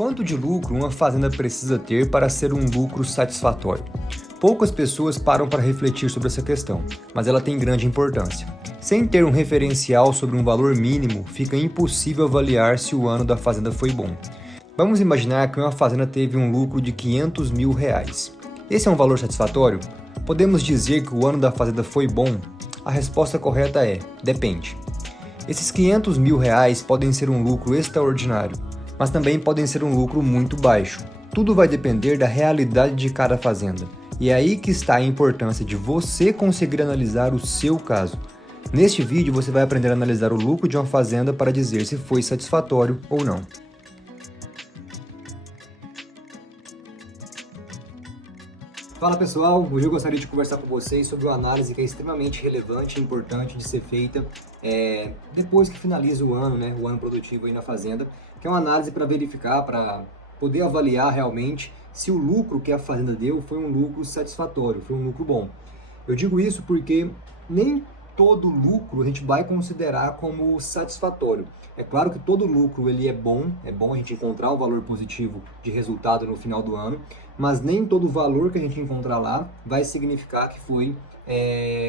Quanto de lucro uma fazenda precisa ter para ser um lucro satisfatório? Poucas pessoas param para refletir sobre essa questão, mas ela tem grande importância. Sem ter um referencial sobre um valor mínimo, fica impossível avaliar se o ano da fazenda foi bom. Vamos imaginar que uma fazenda teve um lucro de R$500 mil. Esse é um valor satisfatório? Podemos dizer que o ano da fazenda foi bom? A resposta correta é: depende. Esses R$500 mil podem ser um lucro extraordinário, mas também podem ser um lucro muito baixo. Tudo vai depender da realidade de cada fazenda. E é aí que está a importância de você conseguir analisar o seu caso. Neste vídeo você vai aprender a analisar o lucro de uma fazenda para dizer se foi satisfatório ou não. Fala pessoal, hoje eu gostaria de conversar com vocês sobre uma análise que é extremamente relevante e importante de ser feita depois que finaliza o ano, o ano produtivo aí na fazenda, que é uma análise para verificar, para poder avaliar realmente se o lucro que a fazenda deu foi um lucro satisfatório, foi um lucro bom. Eu digo isso porque nem todo lucro a gente vai considerar como satisfatório. É claro que todo lucro ele é bom a gente encontrar um valor positivo de resultado no final do ano, mas nem todo valor que a gente encontrar lá vai significar que foi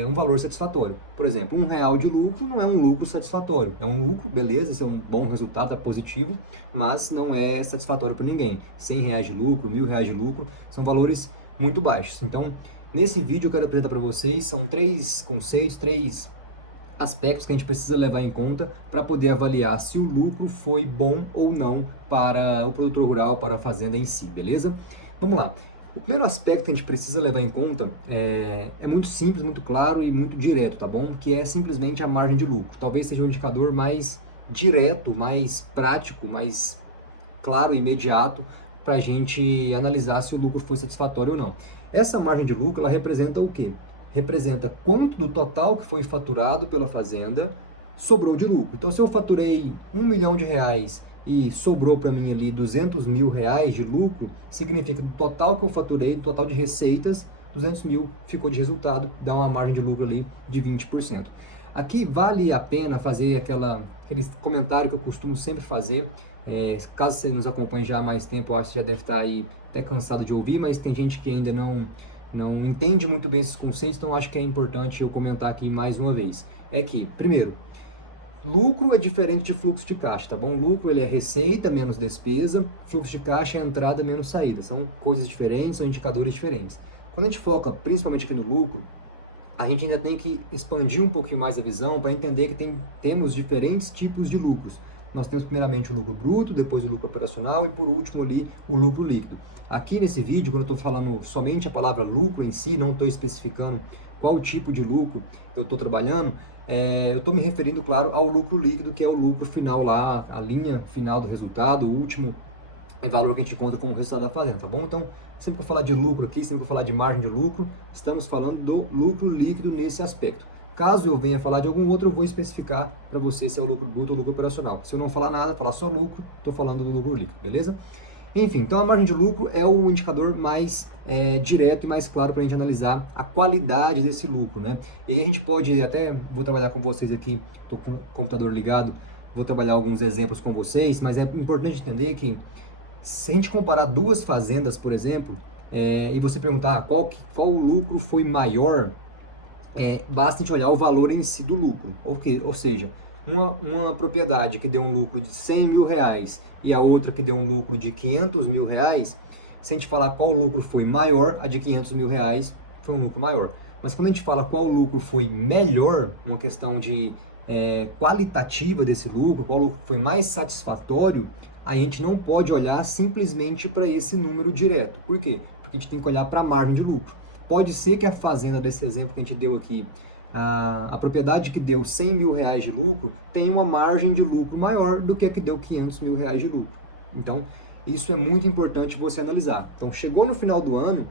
um valor satisfatório. Por exemplo, R$1 de lucro não é um lucro satisfatório. É um lucro, beleza, isso é um bom resultado, é positivo, mas não é satisfatório para ninguém. R$100 de lucro, R$1.000 de lucro, são valores muito baixos. Então, nesse vídeo eu quero apresentar para vocês, são 3 conceitos, 3 aspectos que a gente precisa levar em conta para poder avaliar se o lucro foi bom ou não para o produtor rural, para a fazenda em si, beleza? Vamos lá. O primeiro aspecto que a gente precisa levar em conta é muito simples, muito claro e muito direto, tá bom? Que é simplesmente a margem de lucro. Talvez seja um indicador mais direto, mais prático, mais claro e imediato para a gente analisar se o lucro foi satisfatório ou não. Essa margem de lucro, ela representa o quê? Representa quanto do total que foi faturado pela fazenda sobrou de lucro. Então, se eu faturei R$1 milhão e sobrou para mim ali R$200 mil de lucro, significa que do total que eu faturei, do total de receitas, 200 mil ficou de resultado, dá uma margem de lucro ali de 20%. Aqui vale a pena fazer aquele comentário que eu costumo sempre fazer. Caso você nos acompanhe já há mais tempo, eu acho que você já deve estar aí até cansado de ouvir, mas tem gente que ainda não entende muito bem esses conceitos, então acho que é importante eu comentar aqui mais uma vez. É que, primeiro, lucro é diferente de fluxo de caixa, tá bom? Lucro ele é receita menos despesa, fluxo de caixa é entrada menos saída. São coisas diferentes, são indicadores diferentes. Quando a gente foca principalmente aqui no lucro, a gente ainda tem que expandir um pouquinho mais a visão para entender que temos diferentes tipos de lucros. Nós temos primeiramente o lucro bruto, depois o lucro operacional e por último ali o lucro líquido. Aqui nesse vídeo, quando eu estou falando somente a palavra lucro em si, não estou especificando qual tipo de lucro eu estou trabalhando, eu estou me referindo, claro, ao lucro líquido, que é o lucro final lá, a linha final do resultado, o último valor que a gente encontra como resultado da fazenda, tá bom? Então, sempre que eu falar de lucro aqui, sempre que eu falar de margem de lucro, estamos falando do lucro líquido nesse aspecto. Caso eu venha falar de algum outro, eu vou especificar para você se é o lucro bruto ou lucro operacional. Se eu não falar nada, falar só lucro, estou falando do lucro líquido, beleza? Enfim, então a margem de lucro é o indicador mais direto e mais claro para a gente analisar a qualidade desse lucro, né? E aí a gente pode, até vou trabalhar com vocês aqui, estou com o computador ligado, vou trabalhar alguns exemplos com vocês, mas é importante entender que se a gente comparar duas fazendas, por exemplo, e você perguntar qual lucro foi maior, basta a gente olhar o valor em si do lucro, ou seja, uma propriedade que deu um lucro de R$100 mil e a outra que deu um lucro de R$500 mil, se a gente falar qual lucro foi maior, a de R$500 mil foi um lucro maior. Mas quando a gente fala qual lucro foi melhor, uma questão de qualitativa desse lucro, qual lucro foi mais satisfatório, a gente não pode olhar simplesmente para esse número direto. Por quê? Porque a gente tem que olhar para a margem de lucro. Pode ser que a fazenda, desse exemplo que a gente deu aqui, a propriedade que deu R$100 mil de lucro tem uma margem de lucro maior do que a que deu R$500 mil de lucro. Então, isso é muito importante você analisar. Então, chegou no final do ano,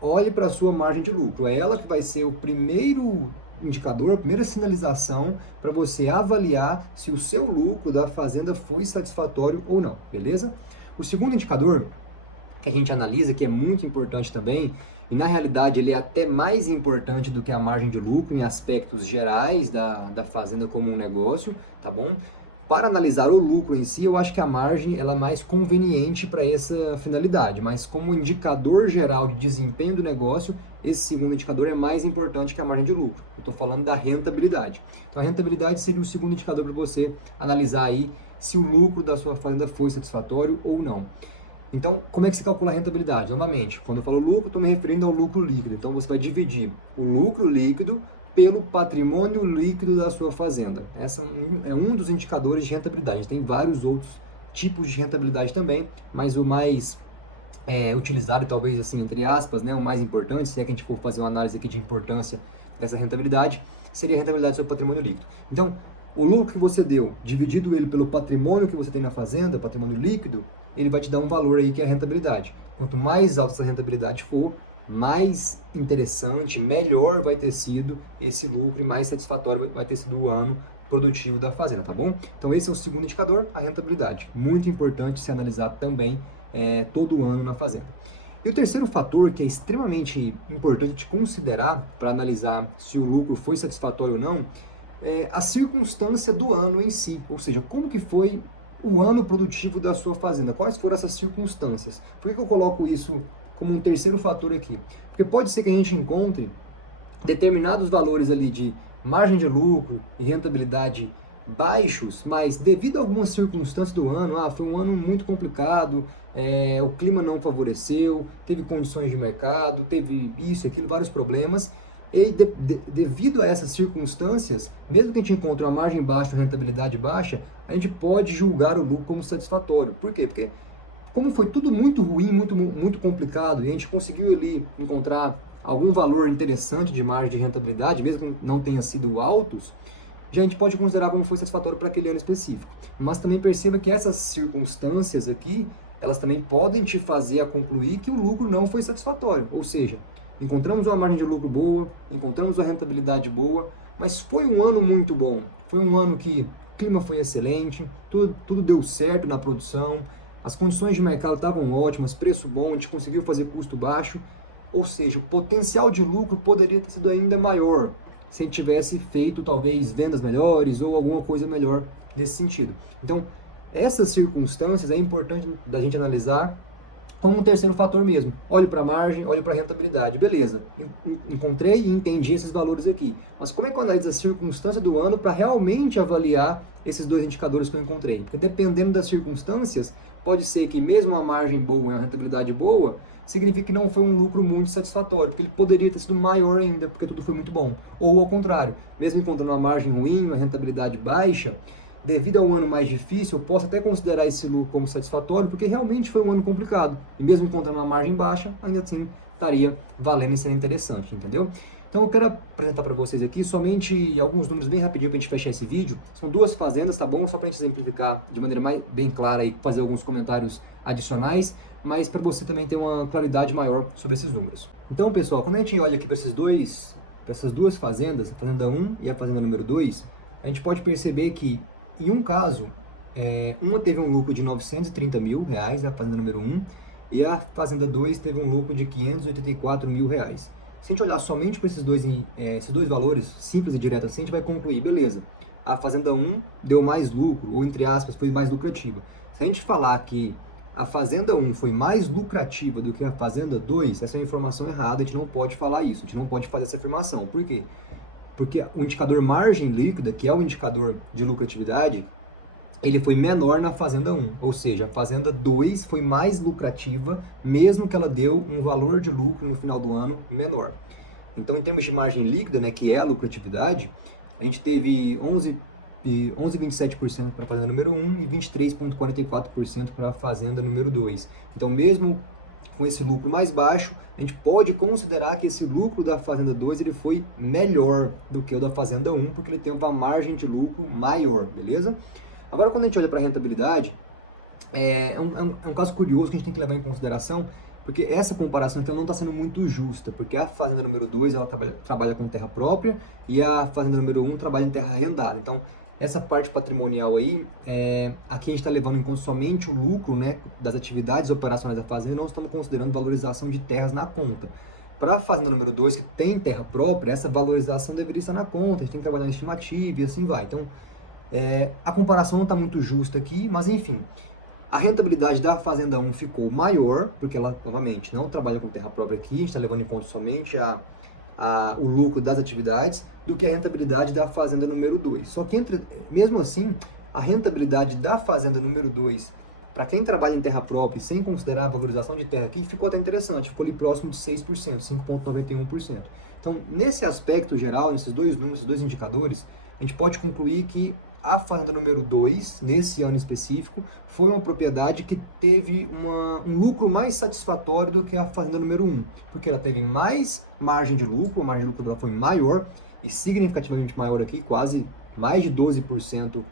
olhe para a sua margem de lucro. É ela que vai ser o primeiro indicador, a primeira sinalização para você avaliar se o seu lucro da fazenda foi satisfatório ou não, beleza? O segundo indicador que a gente analisa, que é muito importante também, e na realidade ele é até mais importante do que a margem de lucro em aspectos gerais da fazenda como um negócio, tá bom? para analisar o lucro em si, eu acho que a margem ela é mais conveniente para essa finalidade, mas como indicador geral de desempenho do negócio, esse segundo indicador é mais importante que a margem de lucro. Eu estou falando da rentabilidade. Então a rentabilidade seria o segundo indicador para você analisar aí se o lucro da sua fazenda foi satisfatório ou não. Então, como é que se calcula a rentabilidade? Novamente, quando eu falo lucro, estou me referindo ao lucro líquido. Então, você vai dividir o lucro líquido pelo patrimônio líquido da sua fazenda. Esse é um dos indicadores de rentabilidade. Tem vários outros tipos de rentabilidade também, mas o mais utilizado, talvez assim, entre aspas, né, o mais importante, se é que a gente for fazer uma análise aqui de importância dessa rentabilidade, seria a rentabilidade do seu patrimônio líquido. Então, o lucro que você deu, dividido ele pelo patrimônio que você tem na fazenda, patrimônio líquido, ele vai te dar um valor aí que é a rentabilidade. Quanto mais alta essa rentabilidade for, mais interessante, melhor vai ter sido esse lucro e mais satisfatório vai ter sido o ano produtivo da fazenda, tá bom? Então esse é o segundo indicador, a rentabilidade. Muito importante se analisar também todo ano na fazenda. E o terceiro fator que é extremamente importante de considerar para analisar se o lucro foi satisfatório ou não, é a circunstância do ano em si, ou seja, como que foi o ano produtivo da sua fazenda, quais foram essas circunstâncias. Por que eu coloco isso como um terceiro fator aqui? Porque pode ser que a gente encontre determinados valores ali de margem de lucro e rentabilidade baixos, mas devido a algumas circunstâncias do ano, foi um ano muito complicado, o clima não favoreceu, teve condições de mercado, teve isso, aquilo, vários problemas, e devido a essas circunstâncias, mesmo que a gente encontre uma margem baixa, uma rentabilidade baixa, a gente pode julgar o lucro como satisfatório. Por quê? Porque como foi tudo muito ruim, muito complicado, e a gente conseguiu ali encontrar algum valor interessante de margem de rentabilidade, mesmo que não tenha sido altos, já a gente pode considerar como foi satisfatório para aquele ano específico. Mas também perceba que essas circunstâncias aqui, elas também podem te fazer a concluir que o lucro não foi satisfatório. Ou seja, encontramos uma margem de lucro boa, encontramos uma rentabilidade boa, mas foi um ano muito bom. Foi um ano que o clima foi excelente, tudo deu certo na produção, as condições de mercado estavam ótimas, preço bom, a gente conseguiu fazer custo baixo, ou seja, o potencial de lucro poderia ter sido ainda maior se a gente tivesse feito talvez vendas melhores ou alguma coisa melhor nesse sentido. Então, essas circunstâncias é importante da gente analisar como um terceiro fator mesmo. Olhe para a margem, olhe para a rentabilidade. Beleza, encontrei e entendi esses valores aqui. Mas como é que eu analiso a circunstância do ano para realmente avaliar esses dois indicadores que eu encontrei? Porque dependendo das circunstâncias, pode ser que mesmo uma margem boa e uma rentabilidade boa, significa que não foi um lucro muito satisfatório, porque ele poderia ter sido maior ainda, porque tudo foi muito bom. Ou ao contrário, mesmo encontrando uma margem ruim, uma rentabilidade baixa, devido ao ano mais difícil, eu posso até considerar esse lucro como satisfatório, porque realmente foi um ano complicado. E mesmo encontrando uma margem baixa, ainda assim estaria valendo e sendo interessante, entendeu? Então eu quero apresentar para vocês aqui somente alguns números bem rapidinho para a gente fechar esse vídeo. São duas fazendas, tá bom? Só para a gente exemplificar de maneira bem clara e fazer alguns comentários adicionais, mas para você também ter uma claridade maior sobre esses números. Então, pessoal, quando a gente olha aqui para essas duas fazendas, a fazenda 1 e a fazenda número 2, a gente pode perceber que em um caso, uma teve um lucro de R$930 mil, a fazenda número 1, e a fazenda 2 teve um lucro de R$584 mil. Se a gente olhar somente para esses dois valores, simples e direto assim, a gente vai concluir, beleza, a fazenda 1 deu mais lucro, ou entre aspas, foi mais lucrativa. Se a gente falar que a fazenda 1 foi mais lucrativa do que a fazenda 2, essa é uma informação errada, a gente não pode falar isso, a gente não pode fazer essa afirmação. Por quê? Porque o indicador margem líquida, que é o indicador de lucratividade, ele foi menor na fazenda 1, ou seja, a fazenda 2 foi mais lucrativa, mesmo que ela deu um valor de lucro no final do ano menor. Então, em termos de margem líquida, né, que é a lucratividade, a gente teve 11,27% para a fazenda número 1 e 23,44% para a fazenda número 2. Então, mesmo com esse lucro mais baixo, a gente pode considerar que esse lucro da fazenda 2 ele foi melhor do que o da fazenda 1, porque ele tem uma margem de lucro maior, beleza? Agora, quando a gente olha para a rentabilidade, é um caso curioso que a gente tem que levar em consideração, porque essa comparação então não está sendo muito justa, porque a fazenda número 2 ela trabalha com terra própria e a fazenda número 1 trabalha em terra arrendada. Então, essa parte patrimonial aí, aqui a gente está levando em conta somente o lucro, né, das atividades operacionais da fazenda, e não estamos considerando valorização de terras na conta. Para a fazenda número 2, que tem terra própria, essa valorização deveria estar na conta, a gente tem que trabalhar na estimativa e assim vai. Então, A comparação não está muito justa aqui, mas enfim. A rentabilidade da Fazenda 1 ficou maior, porque ela, novamente, não trabalha com terra própria aqui, a gente está levando em conta somente o lucro das atividades, do que a rentabilidade da Fazenda número 2. Só que, mesmo assim, a rentabilidade da Fazenda número 2, para quem trabalha em terra própria e sem considerar a valorização de terra aqui, ficou até interessante, ficou ali próximo de 6%, 5,91%. Então, nesse aspecto geral, nesses dois números, esses dois indicadores, a gente pode concluir que a Fazenda número 2, nesse ano específico, foi uma propriedade que teve um lucro mais satisfatório do que a Fazenda número 1, porque ela teve mais margem de lucro, a margem de lucro dela foi maior, e significativamente maior aqui, quase mais de 12%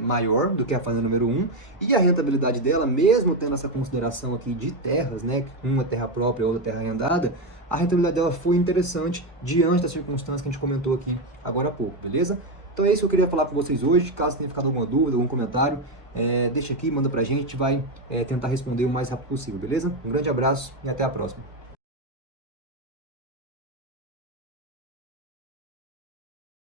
maior do que a Fazenda número 1, e a rentabilidade dela, mesmo tendo essa consideração aqui de terras, né, uma terra própria, outra terra arrendada, a rentabilidade dela foi interessante diante das circunstâncias que a gente comentou aqui agora há pouco, beleza? Então é isso que eu queria falar com vocês hoje. Caso tenha ficado alguma dúvida, algum comentário, deixa aqui, manda pra gente, a gente vai tentar responder o mais rápido possível, beleza? Um grande abraço e até a próxima.